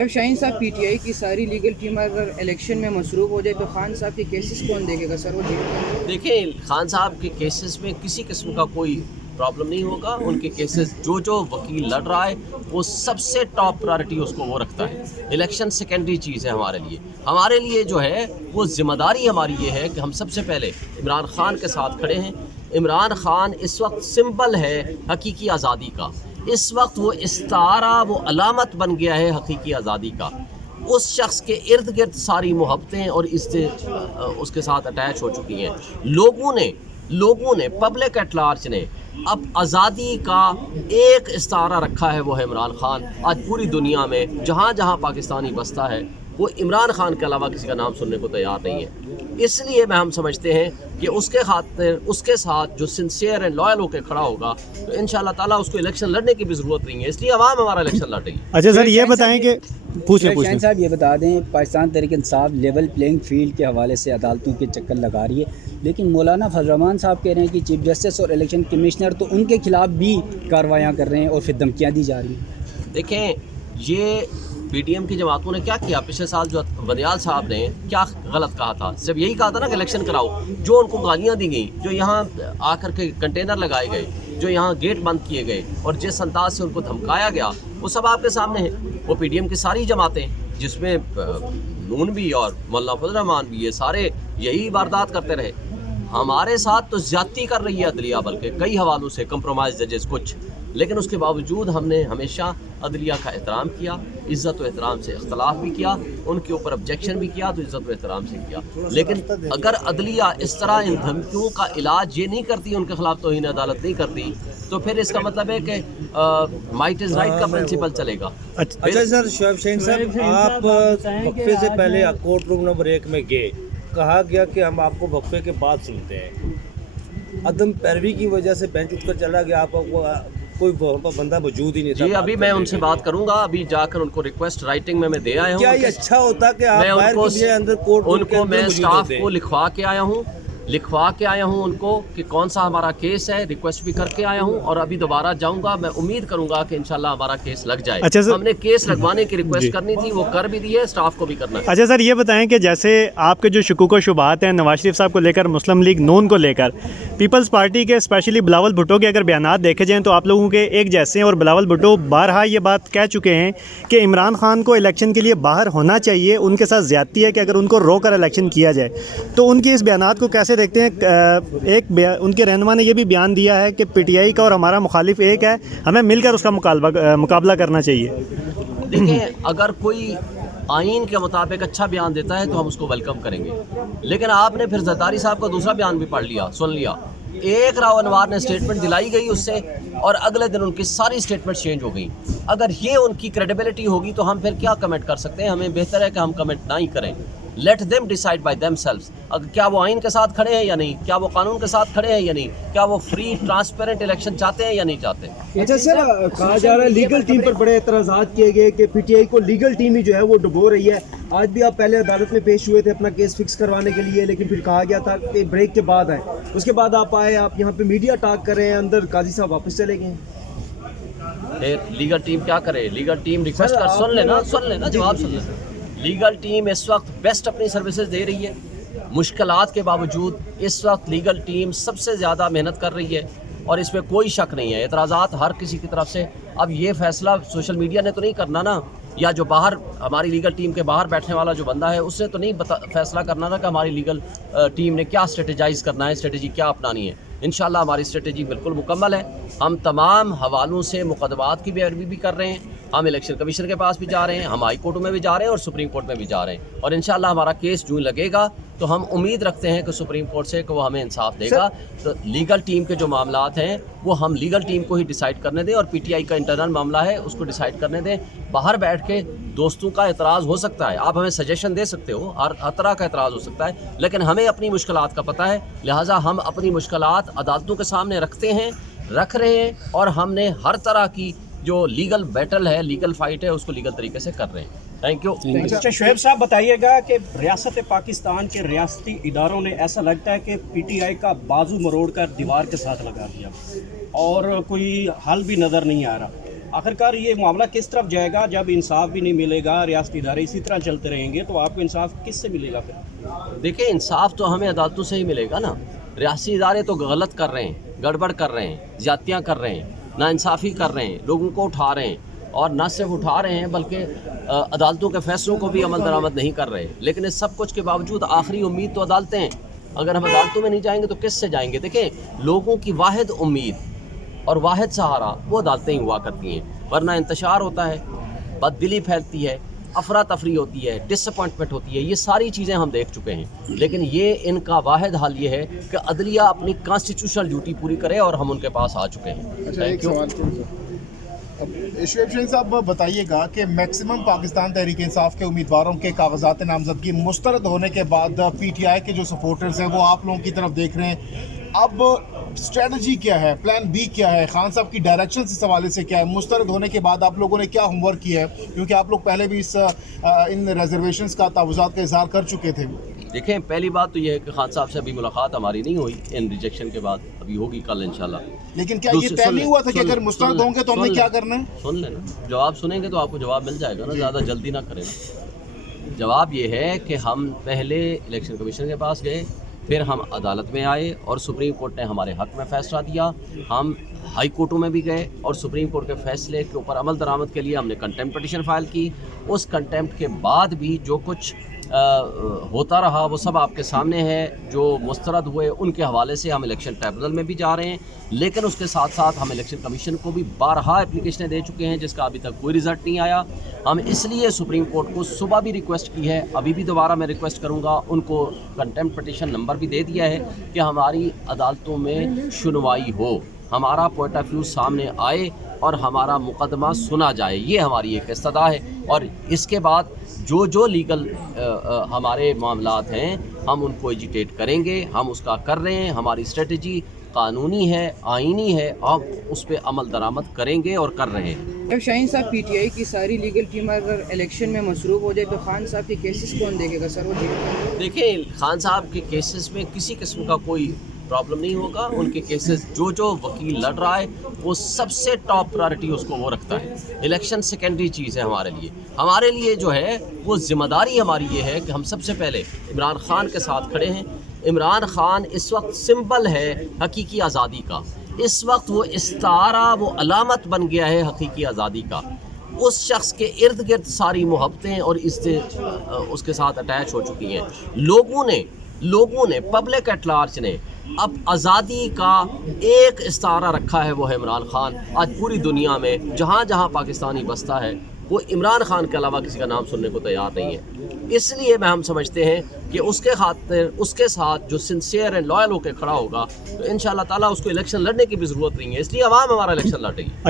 जब शाहीन साहब पीटीआई की सारी लीगल टीम अगर इलेक्शन में मसरूफ़ हो जाए तो खान साहब के केसेस कौन देखेगा सर? वो देखिए, खान साहब के केसेस में किसी किस्म का कोई प्रॉब्लम नहीं होगा। उनके केसेस जो वकील लड़ रहा है वो सबसे टॉप प्रायोरिटी उसको वो रखता है। इलेक्शन सेकेंडरी चीज़ है हमारे लिए जो है वो ज़िम्मेदारी हमारी ये है कि हम सबसे पहले इमरान खान के साथ खड़े हैं। इमरान खान इस वक्त सिंबल है हकीकी आज़ादी का। इस वक्त वो इस्तारा, वो अलामत बन गया है हकीकी आज़ादी का। उस शख्स के इर्द गिर्द सारी मोहब्बतें और इससे उसके साथ अटैच हो चुकी हैं। लोगों ने पब्लिक एट लार्ज ने अब आज़ादी का एक इस्तारा रखा है, वो है इमरान खान। आज पूरी दुनिया में जहाँ जहाँ पाकिस्तानी बसता है वो इमरान खान के अलावा किसी का नाम सुनने को तैयार नहीं है। इसलिए हम समझते हैं कि उसके खातिर उसके साथ जो सिंसियर एंड लॉयल होकर खड़ा होगा तो इंशाल्लाह ताला उसको इलेक्शन लड़ने की भी ज़रूरत नहीं है। इसलिए अवाम हमारा इलेक्शन लड़ेगी। अच्छा सर, ये बताएं कि पूछें साहब ये बता दें, Pakistan Tehreek Insaf level playing field के हवाले से अदालतों के चक्कर लगा रही है, लेकिन मौलाना फजल रहमान साहब कह रहे हैं कि चीफ जस्टिस और इलेक्शन कमिश्नर तो उनके खिलाफ भी कार्रवाइयाँ कर रहे हैं और फिर धमकियाँ दी जा रही हैं। देखें, ये पीटीएम की जमातों ने क्या किया? पिछले साल जो बनियाल साहब ने क्या गलत कहा था? सिर्फ यही कहा था ना कि इलेक्शन कराओ। जो उनको गालियाँ दी गई, जो यहाँ आकर के कंटेनर लगाए गए, जो यहाँ गेट बंद किए गए और जिस अंदाज से उनको धमकाया गया, वो सब आपके सामने है। वो पीटीएम की सारी जमातें जिसमें नून भी और मौलाना फजल रहमान भी, ये सारे यही वारदात करते रहे। हमारे साथ तो ज्यादती कर रही है अदलिया, बल्कि कई हवालों से कंप्रोमाइज जजेस कुछ, लेकिन उसके बावजूद हमने हमेशा अदलिया का एहतराम किया, इज़्ज़त व एहतराम से इख्तलाफ भी किया, उनके ऊपर ऑब्जेक्शन भी किया तो इज़्ज़त व एहतराम से किया। लेकिन अगर अदलिया इस तरह इन धमकियों का इलाज ये नहीं करती, उनके खिलाफ तौहीन अदालत नहीं करती, तो फिर इसका मतलब है कि माइट इज़ राइट का प्रिंसिपल चलेगा। अच्छा सर, शोएब शाहीन साहब, आप वक्फे से पहले कोर्ट रूम नंबर 1 में गए, कहा गया कि हम आपको वक्फे के बाद सुनते हैं। अदम पैरवी की वजह से बेंच उठकर चला गया, आपको कोई बंदा मौजूद ही नहीं था। जी, अभी मैं उनसे बात करूंगा, अभी जाकर उनको रिक्वेस्ट राइटिंग में मैं दे आया हूँ। क्या ये अच्छा होता कि आप बाहर के अंदर कोर्ट उनको मैं स्टाफ को लिखवा के आया हूँ उनको कि कौन सा हमारा केस है, रिक्वेस्ट भी करके आया हूँ और अभी दोबारा जाऊंगा। मैं उम्मीद करूंगा कि इंशाल्लाह हमारा केस लग जाए। अच्छा सर, हमने केस लगवाने की रिक्वेस्ट करनी थी, वो कर भी दी है, स्टाफ को भी करना है। अच्छा सर, ये बताएं कि जैसे आपके जो शुकूक व शुबहात हैं नवाज शरीफ साहब को लेकर, मुस्लिम लीग नून को लेकर, पीपल्स पार्टी के स्पेशली बिलावल भुट्टो के अगर बयानात देखे जाएँ तो आप लोगों के एक जैसे हैं, और बिलावल भुट्टो बारहा ये बात कह चुके हैं कि इमरान खान को इलेक्शन के लिए बाहर होना चाहिए, उनके साथ ज़्यादती है कि अगर उनको रोक कर इलेक्शन किया जाए। तो उनकी इस बयानात को कैसे देखते हैं? उनके रहनुमा ने यह भी बयान दिया है कि पीटीआई का और हमारा मुखालिफ एक है, हमें मिलकर उसका मुकाबला करना चाहिए। देखिए, अगर कोई आइन के मुताबिक अच्छा बयान देता है तो हम उसको वेलकम करेंगे, लेकिन आपने फिर जरदारी साहब का दूसरा बयान भी पढ़ लिया, सुन लिया। एक राव अनवार ने स्टेटमेंट दिलाई गई उससे और अगले दिन उनकी सारी स्टेटमेंट चेंज हो गई। अगर ये उनकी क्रेडिबिलिटी होगी तो हम फिर क्या कमेंट कर सकते हैं? हमें बेहतर है कि हम कमेंट ना ही करें। Let them decide by themselves. अगर क्या वो आइन के साथ खड़े हैं या नहीं, क्या वो कानून के साथ खड़े हैं या नहीं, क्या वो फ्री ट्रांसपेरेंट इलेक्शन चाहते हैं या नहीं चाहते। अच्छा सर, कहा जा रहा है लीगल टीम पर बड़े एतराज़ात किए गए कि पीटीआई को लीगल टीम ही जो है वो डुबो रही है। आज भी आप पहले अदालत में पेश हुए थे अपना केस फिक्स करवाने के लिए, लेकिन फिर कहा गया था कि ब्रेक के बाद आए, उसके बाद आप आए, आप यहाँ पे मीडिया टॉक कर रहे हैं, अंदर काजी साहब वापस चले गए। लीगल टीम क्या करे? लीगल टीम रिक्वेस्ट कर, सुन लेना जवाब सुन लेना। लीगल टीम इस वक्त बेस्ट अपनी सर्विसेज दे रही है। मुश्किलात के बावजूद इस वक्त लीगल टीम सबसे ज़्यादा मेहनत कर रही है और इसमें कोई शक नहीं है। एतराज़ात हर किसी की तरफ से। अब ये फैसला सोशल मीडिया ने तो नहीं करना ना, या जो बाहर हमारी लीगल टीम के बाहर बैठने वाला जो बंदा है उससे तो नहीं फैसला करना ना कि हमारी लीगल टीम ने क्या स्ट्रेटेजाइज़ करना है, स्ट्रेटेजी क्या अपनानी है। इंशाल्लाह हमारी स्ट्रेटेजी बिल्कुल मुकम्मल है। हम तमाम हवालों से मुकदमात की पैरवी भी कर रहे हैं। हम इलेक्शन कमीशन के पास भी जा रहे हैं, हम हाई कोर्ट में भी जा रहे हैं और सुप्रीम कोर्ट में भी जा रहे हैं। और इंशाल्लाह हमारा केस जो लगेगा तो हम उम्मीद रखते हैं कि सुप्रीम कोर्ट से कि वो हमें इंसाफ देगा। तो लीगल टीम के जो मामलात हैं वो हम लीगल टीम को ही डिसाइड करने दें और पीटीआई का इंटरनल मामला है उसको डिसाइड करने दें। बाहर बैठ के दोस्तों का एतराज़ हो सकता है, आप हमें सजेशन दे सकते हो, हर तरह का एतराज़ हो सकता है, लेकिन हमें अपनी मुश्किलात का पता है, लिहाजा हम अपनी मुश्किलात अदालतों के सामने रख रहे हैं और हमने हर तरह की जो लीगल बैटल है, लीगल फाइट है, उसको लीगल तरीके से कर रहे हैं। Thank you. अच्छा शोएब साहब, बताइएगा कि रियासत पाकिस्तान के रियासती इदारों ने ऐसा लगता है कि पीटीआई का बाजू मरोड़ कर दीवार के साथ लगा दिया और कोई हल भी नज़र नहीं आ रहा। आखिरकार ये मामला किस तरफ जाएगा जब इंसाफ भी नहीं मिलेगा, रियासती इदारे इसी तरह चलते रहेंगे तो आपको इंसाफ किससे मिलेगा फिर? देखिए, इंसाफ तो हमें अदालतों से ही मिलेगा ना। रियासी इदारे तो गलत कर रहे हैं, गड़बड़ कर रहे हैं, ज्यादतियाँ कर रहे हैं, नाइंसाफ़ी कर रहे हैं, लोगों को उठा रहे हैं, और न सिर्फ उठा रहे हैं बल्कि अदालतों के फैसलों को भी अमल दरामद नहीं कर रहे। लेकिन इस सब कुछ के बावजूद आखिरी उम्मीद तो अदालतें हैं। अगर हम अदालतों में नहीं जाएंगे तो किस से जाएंगे? देखिए, लोगों की वाहिद उम्मीद और वाहिद सहारा वो अदालतें ही हुआ करती हैं, वरना इंतशार होता है, बददिली फैलती है, अफरा तफरी होती है, डिसअपॉइंटमेंट होती है। ये सारी चीज़ें हम देख चुके हैं। लेकिन ये इनका वाहिद हाल ये है कि अदलिया अपनी कॉन्स्टिट्यूशनल ड्यूटी पूरी करे, और हम उनके पास आ चुके हैं। अच्छा, एक सवाल शुएब शाहीन साहब बताइएगा कि मैक्सिमम पाकिस्तान तहरीक इंसाफ के उम्मीदवारों के कागजात नामजदगी मुस्तरद होने के बाद पीटीआई के जो सपोर्टर्स हैं वो आप लोगों की तरफ देख रहे हैं। अब स्ट्रेटजी क्या है, प्लान बी क्या है, खान साहब की डायरेक्शन इस हवाले से क्या है? मुस्तरद होने के बाद आप लोगों ने क्या होमवर्क किया है, क्योंकि आप लोग पहले भी इन रिजर्वेशंस का तवज़ुआत का इज़हार कर चुके थे। देखें, पहली बात तो ये है कि खान साहब से अभी मुलाकात हमारी नहीं हुई इन रिजेक्शन के बाद, अभी होगी कल इंशाल्लाह। लेकिन क्या ये तय नहीं हुआ था कि अगर मुस्तरद होंगे तो हमें क्या करना है? सुन लेना, जवाब सुनेंगे तो आपको जवाब मिल जाएगा ना, ज़्यादा जल्दी ना करें ना। जवाब ये है कि हम पहले इलेक्शन कमीशन के पास गए, फिर हम अदालत में आए और सुप्रीम कोर्ट ने हमारे हक़ में फ़ैसला दिया। हम हाई कोर्टों में भी गए और सुप्रीम कोर्ट के फ़ैसले के ऊपर अमल दरामद के लिए हमने कंटेम्प्ट पिटीशन फ़ाइल की। उस कंटेम्प्ट के बाद भी जो कुछ होता रहा वो सब आपके सामने है। जो मुस्तरद हुए उनके हवाले से हम इलेक्शन ट्राइब्यूनल में भी जा रहे हैं, लेकिन उसके साथ साथ हम इलेक्शन कमीशन को भी 12 एप्लीकेशनें दे चुके हैं जिसका अभी तक कोई रिज़ल्ट नहीं आया। हम इसलिए सुप्रीम कोर्ट को सुबह भी रिक्वेस्ट की है, अभी भी दोबारा मैं रिक्वेस्ट करूंगा, उनको कंटेम्प्ट पिटीशन नंबर भी दे दिया है कि हमारी अदालतों में सुनवाई हो, हमारा पॉइंट ऑफ व्यू सामने आए और हमारा मुकदमा सुना जाए। ये हमारी एक इस्तदा है, और इसके बाद जो लीगल हमारे मामलात हैं हम उनको एजिटेट करेंगे। हम उसका कर रहे हैं, हमारी स्ट्रेटजी कानूनी है, आईनी है, हम उस पर अमल दरामद करेंगे और कर रहे हैं। जब शाहीन साहब पीटीआई की सारी लीगल टीम अगर इलेक्शन में मसरूफ़ हो जाए तो खान साहब के केसेस कौन देखेगा सर? वो देखिए, खान साहब के केसेस में किसी किस्म का कोई प्रॉब्लम नहीं होगा। उनके केसेस जो वकील लड़ रहा है वो सबसे टॉप प्रायोरिटी उसको वो रखता है। इलेक्शन सेकेंडरी चीज़ है हमारे लिए। हमारे लिए जो है वो ज़िम्मेदारी हमारी ये है कि हम सबसे पहले इमरान खान के साथ खड़े हैं। इमरान खान इस वक्त सिंबल है हकीकी आज़ादी का। इस वक्त वो इस्तारा, वो अलामत बन गया है हकीकी आज़ादी का। उस शख्स के इर्द गिर्द सारी मोहब्बतें और इससे उसके साथ अटैच हो चुकी हैं। लोगों ने पब्लिक एट लार्ज ने अब आज़ादी का एक इस्तारा रखा है, वो है इमरान खान। आज पूरी दुनिया में जहाँ जहाँ पाकिस्तानी बसता है वो इमरान खान के अलावा किसी का नाम सुनने को तैयार नहीं है। इसलिए हम समझते हैं कि उसके खातिर उसके साथ जो सिंसियर एंड लॉयल होकर खड़ा होगा तो इंशाअल्लाह ताला उसको इलेक्शन लड़ने की भी ज़रूरत नहीं है। इसलिए अवाम हमारा इलेक्शन लड़ रही है।